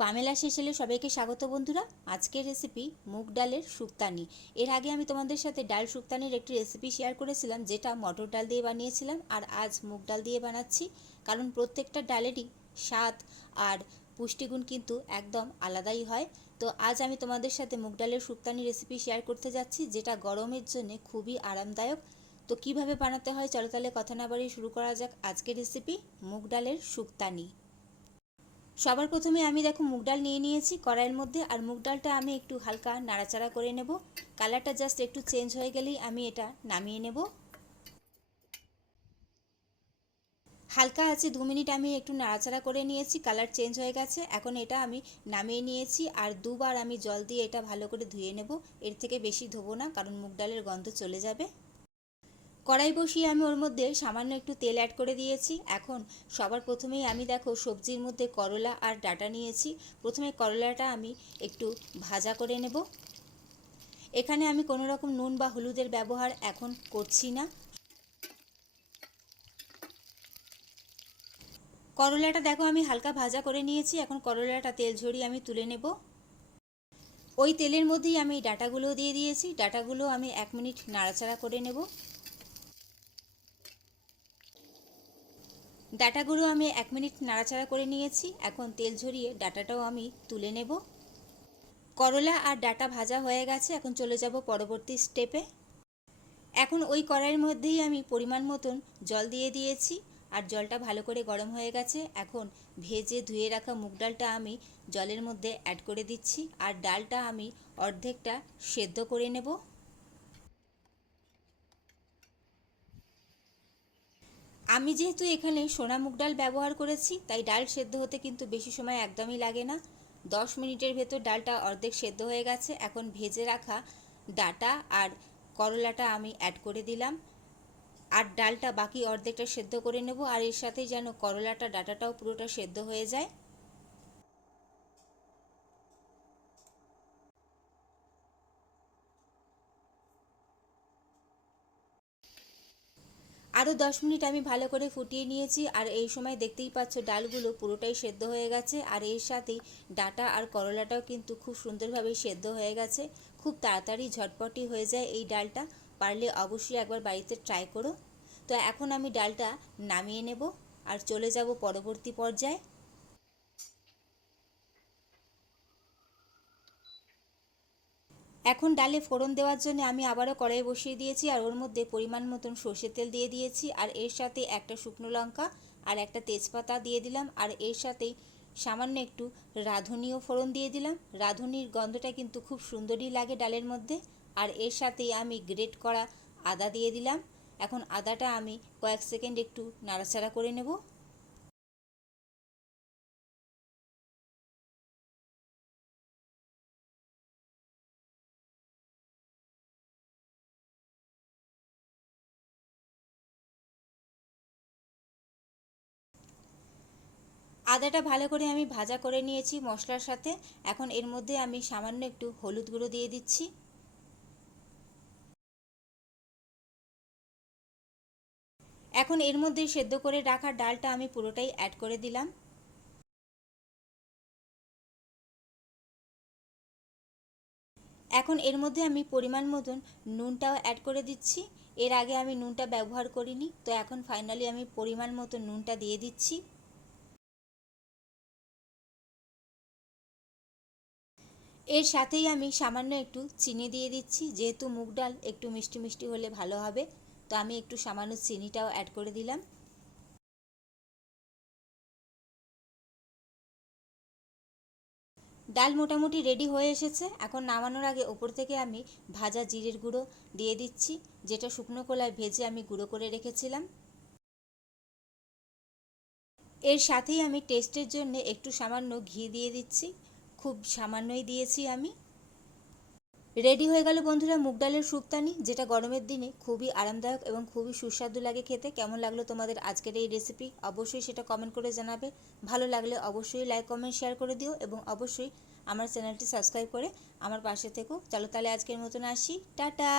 Pamela শেষেলে সবাইকে স্বাগত বন্ধুরা। আজকের রেসিপি মুগ ডালের শুক্তানি। এর আগে আমি তোমাদের সাথে ডাল শুক্তানির একটি রেসিপি শেয়ার করেছিলাম, যেটা মটর ডাল দিয়ে বানিয়েছিলাম। আর আজ মুগ ডাল দিয়ে বানাচ্ছি, কারণ প্রত্যেকটা ডালেরই স্বাদ আর পুষ্টিগুণ কিন্তু একদম আলাদাই হয়। তো আজ আমি তোমাদের সাথে মুগ ডালের শুক্তানি রেসিপি শেয়ার করতে যাচ্ছি, যেটা গরমের জন্য খুবই আরামদায়ক। তো কিভাবে বানাতে হয় চলো তাহলে কথা না বাড়িয়ে শুরু করা যাক আজকের রেসিপি মুগ ডালের শুক্তানি। সবার প্রথমে আমি দেখো মুগ ডাল নিয়ে নিয়েছি কড়াইয়ের মধ্যে। আর মুগ ডালটা আমি একটু হালকা নাড়াচাড়া করে নেব। কালারটা জাস্ট একটু চেঞ্জ হয়ে গেলেই আমি এটা নামিয়ে নেব। হালকা আছে 2 মিনিট আমি একটু নাড়াচাড়া করে নিয়েছি, কালার চেঞ্জ হয়ে গেছে। এখন এটা আমি নামিয়ে নিয়েছি আর দুবার আমি জল দিয়ে এটা ভালো করে ধুয়ে নেব। এর থেকে বেশি ধোবো না, কারণ মুগ ডালের গন্ধ চলে যাবে। কড়াই বসিয়ে আমি ওর মধ্যে সামান্য একটু তেল অ্যাড করে দিয়েছি। এখন সবার প্রথমেই আমি দেখো সবজির মধ্যে করলা আর ডাঁটা নিয়েছি। প্রথমে করলাটা আমি একটু ভাজা করে নেব। এখানে আমি কোনো রকম নুন বা হলুদের ব্যবহার এখন করছি না। করলাটা দেখো আমি হালকা ভাজা করে নিয়েছি। এখন করলাটা তেল ঝরিয়ে আমি তুলে নেব। ওই তেলের মধ্যেই আমি ডাঁটাগুলো দিয়ে দিয়েছি। ডাঁটাগুলো আমি 1 মিনিট নাড়াচাড়া করে নেব। ডাঁটাগুলো আমি 1 মিনিট নাড়াচাড়া করে নিয়েছি। এখন তেল ঝরিয়ে ডাঁটাটাও আমি তুলে নেব। করলা আর ডাঁটা ভাজা হয়ে গেছে। এখন চলে যাব পরবর্তী স্টেপে। এখন ওই কড়াইয়ের মধ্যেই আমি পরিমাণ মতন জল দিয়ে দিয়েছি। আর জলটা ভালো করে গরম হয়ে গেছে। এখন ভেজে ধুয়ে রাখা মুগ ডালটা আমি জলের মধ্যে অ্যাড করে দিচ্ছি। আর ডালটা আমি অর্ধেকটা সেদ্ধ করে নেব। আমি যেহেতু এখানে সোনা মুগ ডাল ব্যবহার করেছি, তাই ডাল সেদ্ধ হতে কিন্তু বেশি সময় একদমই লাগে না। 10 মিনিটের ভেতর ডালটা অর্ধেক সেদ্ধ হয়ে গেছে। এখন ভেজে রাখা ডাঁটা আর করলাটা আমি অ্যাড করে দিলাম। আর ডালটা বাকি অর্ধেকটা সেদ্ধ করে নেব। আর এর সাথেই যেন করলাটা ডাঁটাটাও পুরোটা সেদ্ধ হয়ে যায়। আরও 10 মিনিট আমি ভালো করে ফুটিয়ে নিয়েছি। আর এই সময় দেখতেই পাচ্ছ ডালগুলো পুরোটাই সেদ্ধ হয়ে গেছে। আর এর সাথেই ডাঁটা আর করলাটাও কিন্তু খুব সুন্দরভাবেই সেদ্ধ হয়ে গেছে। খুব তাড়াতাড়ি ঝটপটি হয়ে যায় এই ডালটা। পারলে অবশ্যই একবার বাড়িতে ট্রাই করো। তো এখন আমি ডালটা নামিয়ে নেব আর চলে যাব পরবর্তী পর্যায়ে। এখন ডালে ফোড়ন দেওয়ার জন্য আমি আবারও কড়াই বসিয়ে দিয়েছি। আর ওর মধ্যে পরিমাণ মতন সর্ষের তেল দিয়ে দিয়েছি। আর এর সাথে একটা শুকনো লঙ্কা আর একটা তেজপাতা দিয়ে দিলাম। আর এর সাথেই সামান্য একটু রাঁধুনিও ফোড়ন দিয়ে দিলাম। রাঁধুনির গন্ধটা কিন্তু খুব সুন্দরই লাগে ডালের মধ্যে। আর এর সাথেই আমি গ্রেট করা আদা দিয়ে দিলাম। এখন আদাটা আমি কয়েক সেকেন্ড একটু নাড়াচাড়া করে নেব। আদাটা ভালো করে আমি ভাজা করে নিয়েছি মশলার সাথে। এখন এর মধ্যে আমি সামান্য একটু হলুদ গুঁড়ো দিয়ে দিচ্ছি। এখন এর মধ্যে সেদ্ধ করে রাখা ডালটা আমি পুরোটাই অ্যাড করে দিলাম। এখন এর মধ্যে আমি পরিমাণ মতন নুনটাও অ্যাড করে দিচ্ছি। এর আগে আমি নুনটা ব্যবহার করিনি, তো এখন ফাইনালি আমি পরিমাণ মতো নুনটা দিয়ে দিচ্ছি। এর সাথেই আমি সামান্য একটু চিনি দিয়ে দিচ্ছি। যেহেতু মুগ ডাল একটু মিষ্টি মিষ্টি হলে ভালো হবে, তো আমি একটু সামান্য চিনিটাও অ্যাড করে দিলাম। ডাল মোটামুটি রেডি হয়ে এসেছে। এখন নামানোর আগে ওপর থেকে আমি ভাজা জিরের গুঁড়ো দিয়ে দিচ্ছি, যেটা শুকনো কলায় ভেজে আমি গুঁড়ো করে রেখেছিলাম। এর সাথেই আমি টেস্টের জন্য একটু সামান্য ঘি দিয়ে দিচ্ছি। খুব সামান্যই দিয়েছি আমি। রেডি হয়ে গেল বন্ধুরা মুগ ডালের শুক্তানি, যেটা গরমের দিনে খুবই আরামদায়ক এবং খুবই সুস্বাদু লাগে খেতে। কেমন লাগলো তোমাদের আজকের এই রেসিপি অবশ্যই সেটা কমেন্ট করে জানাবে। ভালো লাগলে অবশ্যই লাইক কমেন্ট শেয়ার করে দিও এবং অবশ্যই আমার চ্যানেলটি সাবস্ক্রাইব করে আমার পাশে থেকো। চলো তাহলে আজকের মতন আসি, টাটা।